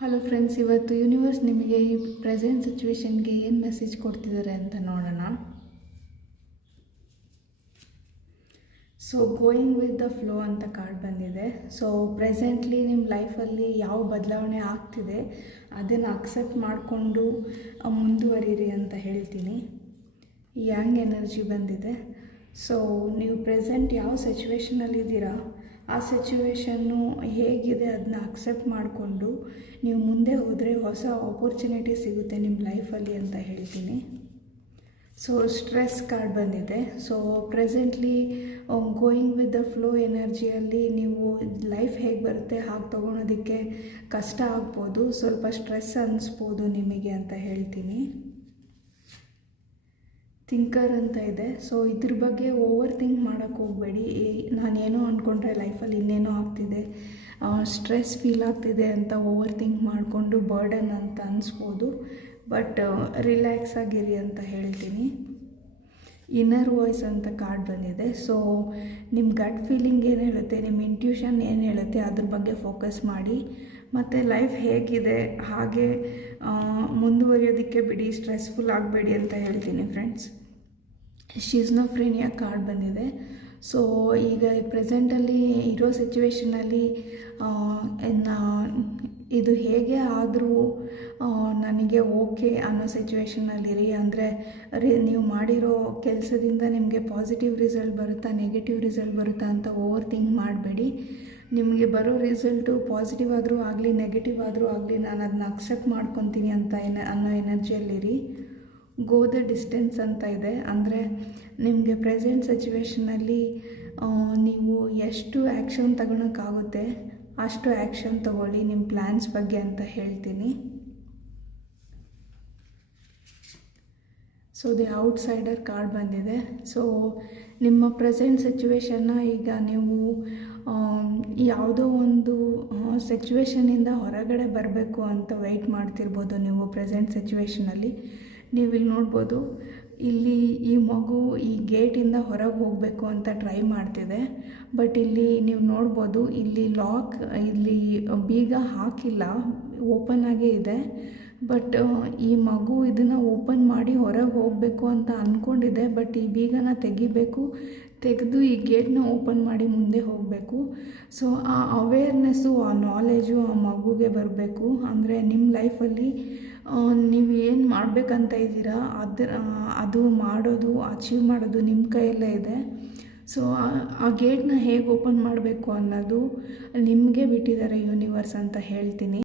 Hello friends, ಇವತ್ತು universe ನಿಮಗೆ ಈ ಪ್ರೆಸೆಂಟ್ ಸಿಚುವೇಶನ್ಗೆ ಏನು ಮೆಸೇಜ್ ಕೊಡ್ತಿದ್ದಾರೆ ಅಂತ ನೋಡೋಣ. So going with the flow ಅಂತ ಕಾರ್ಡ್ ಬಂದಿದೆ. ಸೊ ಪ್ರೆಸೆಂಟ್ಲಿ ನಿಮ್ಮ ಲೈಫಲ್ಲಿ ಯಾವ ಬದಲಾವಣೆ ಆಗ್ತಿದೆ ಅದನ್ನು ಅಕ್ಸೆಪ್ಟ್ ಮಾಡಿಕೊಂಡು ಮುಂದುವರಿರಿ ಅಂತ ಹೇಳ್ತೀನಿ. ಯಾಂಗ್ ಎನರ್ಜಿ ಬಂದಿದೆ. ಸೊ ನೀವು ಪ್ರೆಸೆಂಟ್ ಯಾವ ಸಿಚುವೇಷನಲ್ಲಿದ್ದೀರಾ, ಆ ಸಿಚುವೇಶನ್ನು ಹೇಗಿದೆ ಅದನ್ನ ಅಕ್ಸೆಪ್ಟ್ ಮಾಡಿಕೊಂಡು ನೀವು ಮುಂದೆ ಹೋದರೆ ಹೊಸ ಆಪರ್ಚುನಿಟಿ ಸಿಗುತ್ತೆ ನಿಮ್ಮ ಲೈಫಲ್ಲಿ ಅಂತ ಹೇಳ್ತೀನಿ. ಸೊ ಸ್ಟ್ರೆಸ್ ಕಾರ್ಡ್ ಬಂದಿದೆ. So presently going with the flow ಎನರ್ಜಿಯಲ್ಲಿ ನೀವು ಲೈಫ್ ಹೇಗೆ ಬರುತ್ತೆ ಹಾಗೆ ತೊಗೊಳೋದಕ್ಕೆ ಕಷ್ಟ ಆಗ್ಬೋದು, ಸ್ವಲ್ಪ ಸ್ಟ್ರೆಸ್ ಅನ್ನಿಸ್ಬೋದು ನಿಮಗೆ ಅಂತ ಹೇಳ್ತೀನಿ. ಥಿಂಕರ್ ಅಂತ ಇದೆ. ಸೊ ಇದ್ರ ಬಗ್ಗೆ ಓವರ್ ಥಿಂಕ್ ಮಾಡೋಕ್ಕೆ ಹೋಗಬೇಡಿ. ನಾನೇನೋ ಅಂದ್ಕೊಂಡ್ರೆ ಲೈಫಲ್ಲಿ ಇನ್ನೇನೋ ಆಗ್ತಿದೆ, ಸ್ಟ್ರೆಸ್ ಫೀಲ್ ಆಗ್ತಿದೆ ಅಂತ ಓವರ್ ಥಿಂಕ್ ಮಾಡಿಕೊಂಡು ಬರ್ಡನ್ ಅಂತ ಅನಿಸ್ಬೋದು. ಬಟ್ ರಿಲ್ಯಾಕ್ಸ್ ಆಗಿರಿ ಅಂತ ಹೇಳ್ತೀನಿ. ಇನ್ನರ್ ವಾಯ್ಸ್ ಅಂತ ಕಾರ್ಡ್ ಬಂದಿದೆ. ಸೊ ನಿಮ್ಮ ಗಟ್ ಫೀಲಿಂಗ್ ಏನು ಹೇಳುತ್ತೆ, ನಿಮ್ಮ ಇಂಟ್ಯೂಷನ್ ಏನು ಹೇಳುತ್ತೆ ಅದ್ರ ಬಗ್ಗೆ ಫೋಕಸ್ ಮಾಡಿ. ಮತ್ತು ಲೈಫ್ ಹೇಗಿದೆ ಹಾಗೆ ಮುಂದುವರಿಯೋದಕ್ಕೆ ಬಿಡಿ, ಸ್ಟ್ರೆಸ್ಫುಲ್ ಆಗಬೇಡಿ ಅಂತ ಹೇಳ್ತೀನಿ ಫ್ರೆಂಡ್ಸ್. ಶಿಸ್ನೋಫ್ರೇನಿಯಾ ಕಾರ್ಡ್ ಬಂದಿದೆ. ಸೊ ಈಗ ಪ್ರೆಸೆಂಟಲ್ಲಿ ಇರೋ ಸಿಚುವೇಷನಲ್ಲಿ ಇದು ಹೇಗೆ ಆದರೂ ನನಗೆ ಓಕೆ ಅನ್ನೋ ಸಿಚುವೇಷನಲ್ಲಿರಿ. ಅಂದರೆ ನೀವು ಮಾಡಿರೋ ಕೆಲಸದಿಂದ ನಿಮಗೆ ಪಾಸಿಟಿವ್ ರಿಸಲ್ಟ್ ಬರುತ್ತಾ ನೆಗೆಟಿವ್ ರಿಸಲ್ಟ್ ಬರುತ್ತಾ ಅಂತ ಓವರ್ ಥಿಂಕ್ ಮಾಡಬೇಡಿ. ನಿಮಗೆ ಬರೋ ರಿಸಲ್ಟು ಪಾಸಿಟಿವ್ ಆದರೂ ಆಗಲಿ ನೆಗೆಟಿವ್ ಆದರೂ ಆಗಲಿ ನಾನು ಅದನ್ನ ಅಕ್ಸೆಪ್ಟ್ ಮಾಡ್ಕೊತೀನಿ ಅಂತ ಅನ್ನೋ ಎನರ್ಜಿಯಲ್ಲಿರಿ. ಗೋ ದ ಡಿಸ್ಟೆನ್ಸ್ ಅಂತ ಇದೆ. ಅಂದರೆ ನಿಮಗೆ ಪ್ರೆಸೆಂಟ್ ಸಿಚುವೇಷನಲ್ಲಿ ನೀವು ಎಷ್ಟು ಆ್ಯಕ್ಷನ್ ತಗೊಳಕ್ಕಾಗುತ್ತೆ ಅಷ್ಟು ಆ್ಯಕ್ಷನ್ ತಗೊಳ್ಳಿ ನಿಮ್ಮ ಪ್ಲ್ಯಾನ್ಸ್ ಬಗ್ಗೆ ಅಂತ ಹೇಳ್ತೀನಿ. ಸೊ ದಿ ಔಟ್ಸೈಡರ್ ಕಾರ್ಡ್ ಬಂದಿದೆ. ಸೊ ನಿಮ್ಮ ಪ್ರೆಸೆಂಟ್ ಸಿಚುವೇಶನ್ನ ಈಗ ನೀವು ಯಾವುದೋ ಒಂದು ಸಿಚುವೇಷನಿಂದ ಹೊರಗಡೆ ಬರಬೇಕು ಅಂತ ವೆಯ್ಟ್ ಮಾಡ್ತಿರ್ಬೋದು. ನೀವು ಪ್ರೆಸೆಂಟ್ ಸಿಚುವೇಷನಲ್ಲಿ ನೀವಿಲ್ಲಿ ನೋಡ್ಬೋದು, ಇಲ್ಲಿ ಈ ಮಗು ಈ ಗೇಟಿಂದ ಹೊರಗೆ ಹೋಗಬೇಕು ಅಂತ ಟ್ರೈ ಮಾಡ್ತಿದೆ. ಬಟ್ ಇಲ್ಲಿ ನೀವು ನೋಡ್ಬೋದು, ಇಲ್ಲಿ ಲಾಕ್, ಇಲ್ಲಿ ಬೀಗ ಹಾಕಿಲ್ಲ, ಓಪನ್ ಆಗೇ ಇದೆ. ಬಟ್ ಈ ಮಗು ಇದನ್ನು ಓಪನ್ ಮಾಡಿ ಹೊರಗೆ ಹೋಗಬೇಕು ಅಂತ ಅಂದ್ಕೊಂಡಿದೆ. ಬಟ್ ಈ ಬೀಗನ ತೆಗೆದು ಈ ಗೇಟ್ನ ಓಪನ್ ಮಾಡಿ ಮುಂದೆ ಹೋಗಬೇಕು. ಸೊ ಆ ಅವೇರ್ನೆಸ್ಸು, ಆ ನಾಲೆಜು ಆ ಮಗುಗೆ ಬರಬೇಕು. ಅಂದರೆ ನಿಮ್ಮ ಲೈಫಲ್ಲಿ ನೀವು ಏನು ಮಾಡಬೇಕಂತ ಇದ್ದೀರಾ ಅದು ಮಾಡೋದು, ಅಚೀವ್ ಮಾಡೋದು ನಿಮ್ಮ ಕೈಯಲ್ಲೇ ಇದೆ. ಸೊ ಆ ಗೇಟ್ನ ಹೇಗೆ ಓಪನ್ ಮಾಡಬೇಕು ಅನ್ನೋದು ನಿಮಗೆ ಬಿಟ್ಟಿದ್ದಾರೆ ಯೂನಿವರ್ಸ್ ಅಂತ ಹೇಳ್ತೀನಿ.